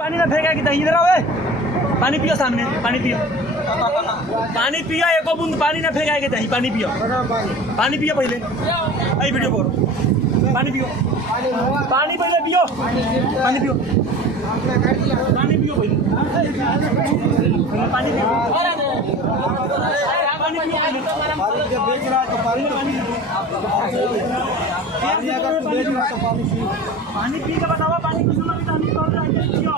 पानी ना फेंका कि इधर आओ, पानी पियो, सामने पानी पियो, पानी पियो, एको बूंद पानी ना फेंका कि पानी पियो, पानी पियो पहले, आई वीडियो करो, पानी पियो, पानी पहले पियो, पानी पियो, पानी पियो पहले, पानी पियो, बेच रहा तो पानी पी के बताओ, पानी कुछ लोग पानी पियो,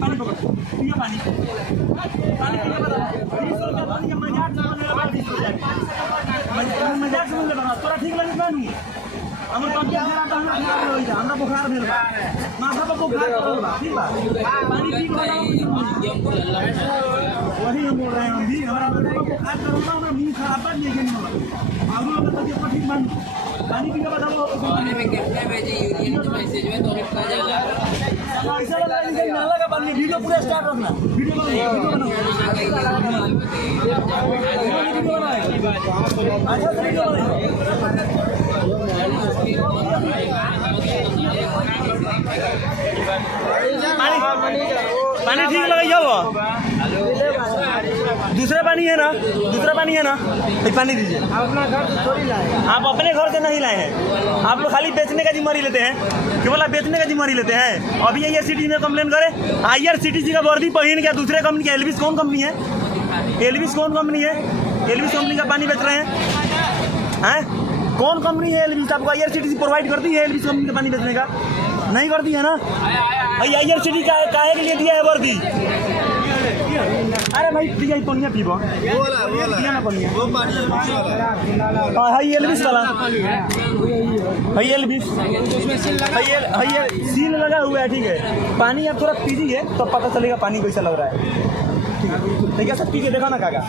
पानी पकड़ो, पियो पानी, पानी पी के बताओ, 20 रुपया पानी का मजाक समझ ले बना, तोरा ठीक लगे पानी, हमर पंखे जरा तो हमरा खराब हो जा, हमरा बुखार भेल बा, माथा पर बुखार चढ़ल बा, ठीक बा, पानी पी के बताओ, वही हम बोल रहे हैं, हम भी हमारा बुखार चढ़ल बा, हमरा मुंह खराब बा, लेकिन आलू में तो ये ठीक बन, पानी पी के बताओ, पानी में कितने बजे यूनियन मैसेज में तो लिखा जाएगा, ऐसा लगा कि नाला का पानी, वीडियो पूरा स्टार्ट रखना, वीडियो बनाओ, अच्छा से वीडियो बनाओ, पानी ठीक लगाई जाओ, दूसरा पानी है ना, दूसरा पानी है ना, पानी दीजिए, आप अपने घर से नहीं लाए हैं, आप लोग खाली बेचने का जिम्मेदारी लेते हैं, केवल आप बेचने का जिम्मेदारी लेते हैं। अभी IRCTC में कंप्लेन करें, IRCTC का वर्दी पहन के दूसरे कंपनी का, एल्विस कौन कंपनी है, एल्विस कौन कंपनी है, एल्विस कंपनी का पानी बेच रहे हैं, कौन कंपनी है एल्विस, आपको IRCTC प्रोवाइड करती है एल्विस कंपनी का पानी बेचने का, नहीं करती है ना, IRCTC काहे के लिए दिया है वर्दी, अरे भाई प्रिया पनिया पीबो, हाई एल्विस वाला, हाई एल्विस, सील लगा हुआ है, ठीक है, पानी आप थोड़ा पीजिए तो पता चलेगा पानी कैसा लग रहा है, ठीक है, सब पी के देखो ना काका,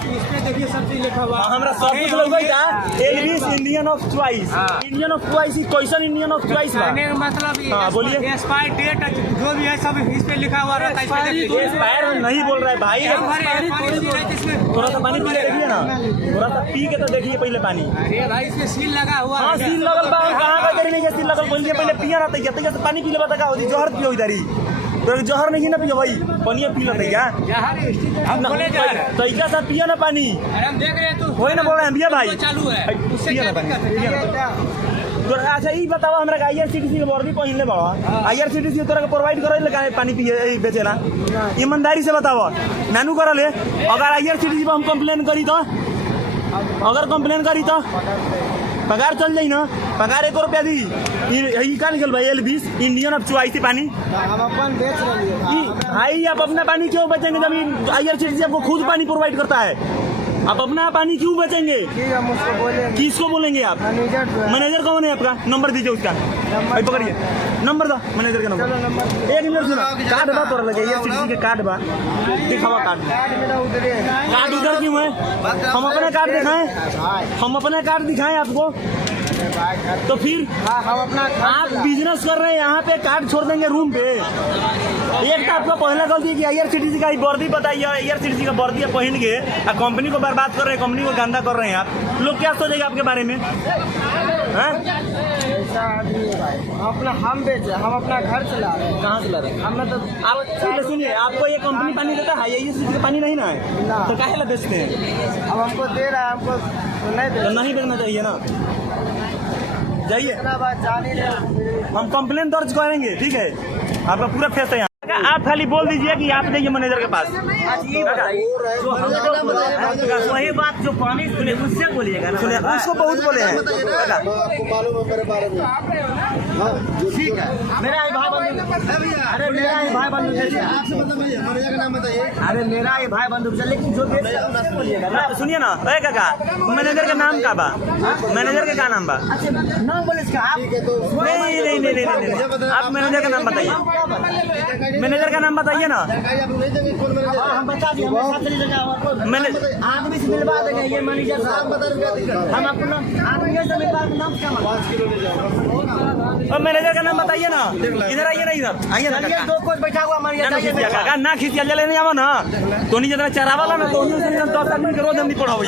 देखिए सब चीज लिखा हुआ, हमरा सब कुछ लगा था, Elvis Indian of choice, Indian of choice, question Indian of choice बा, मतलब हां बोलिए, एक्सपायर डेट जो भी है सब इस पे लिखा हुआ रहता है, एक्सपायर नहीं बोल रहा है भाई, थोड़ा सा पानी पी के देखिए ना, थोड़ा सा पी के तो देखिए पहले पानी, अरे भाई इसमें सील लगा हुआ, हां सील लगल बा, कहां का जरी नहीं सील लगल, बोलिए पहले पिया रहता है, तो पानी पी ले बता का होती, जहर पियो इधर ही, तो जहर नहीं ना पियो भाई, पानी पी लेते क्या, हम बोले तरीका सा पिया ना पानी, अरे हम देख रहे हैं, तू वही ना बोल रहे हैं भैया भाई, चालू है उससे क्या दिक्कत है, तो अच्छा ये बताओ हमरा का IRCTC के वर्दी पहन ले बाबा, IRCTC तोरा के प्रोवाइड करे ले काहे पानी पिए बेचेला, ईमानदारी से बताओ, मेनू कर ले, अगर IRCTC पे हम कंप्लेन करी तो, अगर कंप्लेन करी तो पगार चल जाई ना, पगार 1 रुपया दी, यही का निकल भाई, एल्विस इंडियन ऑफ चॉइस पानी, हम अपन बेच रहे हैं भाई, आप अपना पानी क्यों बेचेंगे जब IRCTC आपको खुद पानी प्रोवाइड करता है, आप अपना पानी क्यों बेचेंगे, हम उसको बोलेंगे, किसको बोलेंगे आप, मैनेजर कौन है आपका, नंबर दीजिए उसका, भाई पकड़िए नंबर दो, मैनेजर का नंबर, एक मिनट सुनो, कार्ड बा तोरा लगे, IRCTC के कार्ड बा, दिखावा कार्ड उधर क्यों है, हम अपना कार्ड दिखाएं, हम अपना कार्ड दिखाएं आपको, तो फिर हम अपना, आप बिजनेस कर रहे हैं यहाँ पे, कार्ड छोड़ देंगे रूम पे, एक तो आपका पहला गलती है कि IRCTC का वर्दी बताइए, IRCTC का वर्दी पहन के कंपनी को बर्बाद कर रहे हैं, कंपनी को गंदा कर रहे हैं आप लोग, क्या सोचेगा आपके बारे में, अपना हम बेचे, हम अपना घर चला रहे हैं, कहाँ चला रहे हैं, हम तो आप सुनिए, आपको ये कंपनी पानी देता है, IRCTC का पानी नहीं ना है, तो काहे ला बेचते हैं, अब हमको दे रहा है, हमको नहीं बेचना चाहिए ना, जाइए हम कंप्लेन दर्ज करेंगे, ठीक है, आपका पूरा फेस है यहाँ, आप खाली बोल दीजिए कि आप जाइए मैनेजर के पास, वही बात जो पानी सुने उससे बोलिएगा ना, सुने उसको बहुत बोले हैं, ठीक है, मेरा भाई बंधु, अरे मेरा भाई बंधु, अरे मेरा ये भाई बंधु, लेकिन जो बोलिएगा, सुनिए ना, अरे काका मैनेजर का नाम का बा, मैनेजर का क्या नाम बा, नाम बोले इसका आप, नहीं, आप मैनेजर का नाम बताइए, मैनेजर का नाम बताइए ना, हम बता दिए, मैंने आदमी से मिलवा देंगे, ये मैनेजर साहब, हम आपको आदमी से मिलवा के नाम क्या, और मैनेजर का नाम बताइए ना, इधर आइए ना, इधर आइए ना, दो कोच बैठा हुआ हमारे ना खींचिया जले नहीं आवा ना, तो नहीं जरा चरावाला ना, तो 10 आदमी के रोज हम नहीं पढ़ाओ।